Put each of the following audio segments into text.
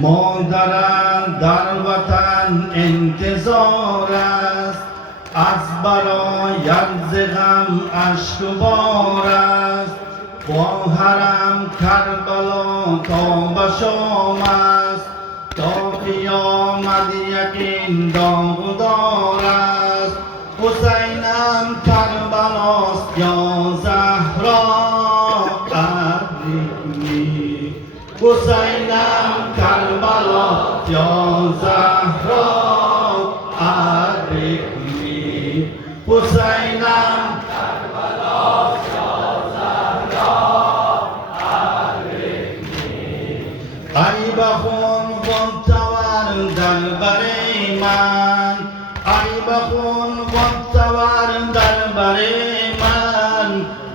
مادرم در وطن انتظار است، از برایت ز غم اشک و بار است. با حرم کربلا تا به شام است، تا قیامت یقین داغدار است. حسینم کربلاست یا زهرا ادرکنی، حسینم کربلاست یا زهرا ادرکنی، حسینم کربلاست یا زهرا ادرکنی. ای بخون منتور در بر من، ای بخون منتور در بر من،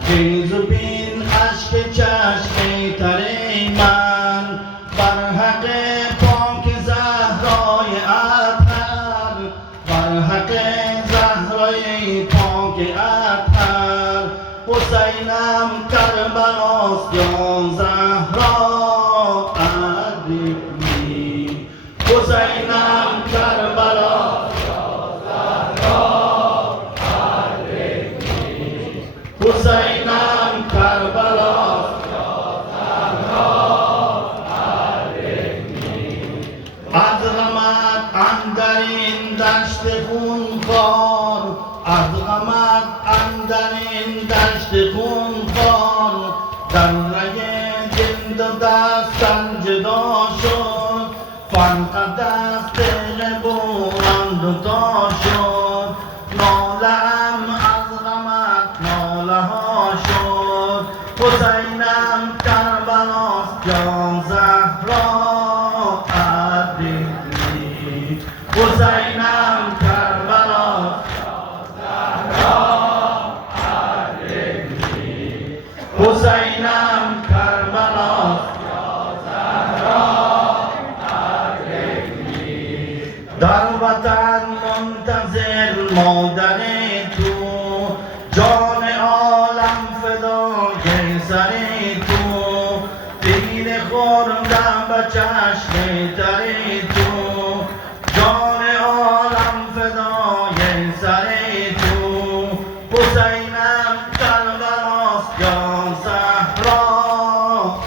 خیز و بین اشک چشم تر من. بر حق پاک زهرای اطهر، بر حق زهرای پاک اطهر. حسینم کربلاست یا زهرا ادرکنی، حسینم کربلاست یا زهرا ادرکنی، حسینم کربلاست یا زهرا ادرکنی. از غمت اندر این دشت خونخوار، از غمت اندر این دشت خونخوار، در رگ دل دو دستم جدا شد. فقط از دل بوران دوتا شد. ناله‌ام از غمت ناله ها شد. حسینم کربلاست یا زهرا ادرکنی، حسینم کربلاست یا زهرا ادرکنی، حسینم کربلاست یا زهرا ادرکنی. در وطن منتظر مادر تو، جان عالم فدای سر تو. دین خوردم به چشم تر تو، جان عالم فدای سر تو. حسینم کربلاست یا زهرا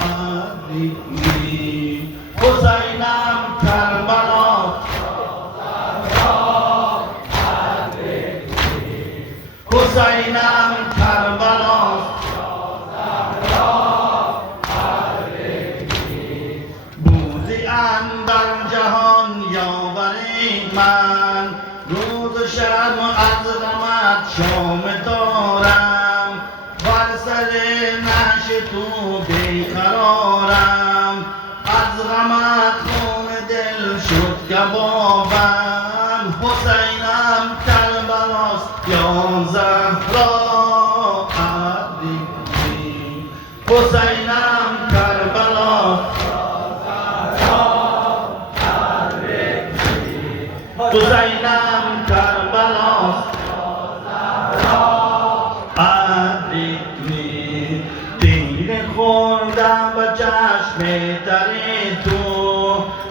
ادرکنی، حسینم کربلاست یا زهرا ادرکنی، حسینم کربلاست یا زهرا ادرکنی. بودی اندر جهان یاور من، روز و شب از غمت شام دارم. بر سر نعش تو بیقرارم، از غمت خون دل شد کبابم. حسینم کربلاست یا زهرا ادرکنی، حسینم کربلاست یا زهرا ادرکنی، حسینم کربلاست یا زهرا ادرکنی. دین خوردم به چشم تر تو،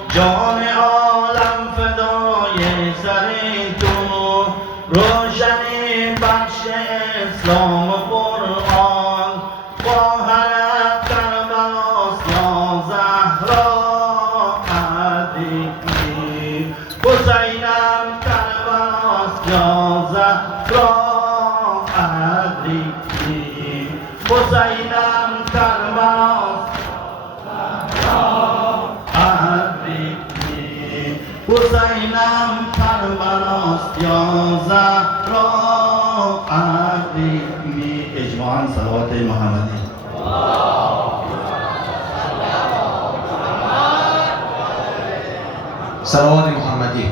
جان عالم فدای سر تو. روشنی بخش اسلام و قرآن، خواهرت کربلاست یا زهرا ادرکنی، حسینم کربلاست یا زهرا ادرکنی، حسینم کربلاست ادرکنی، حسینم کربلاست یا زهرا ادرکنی. اجماعاً صلوات محمدی. صلوات محمدی.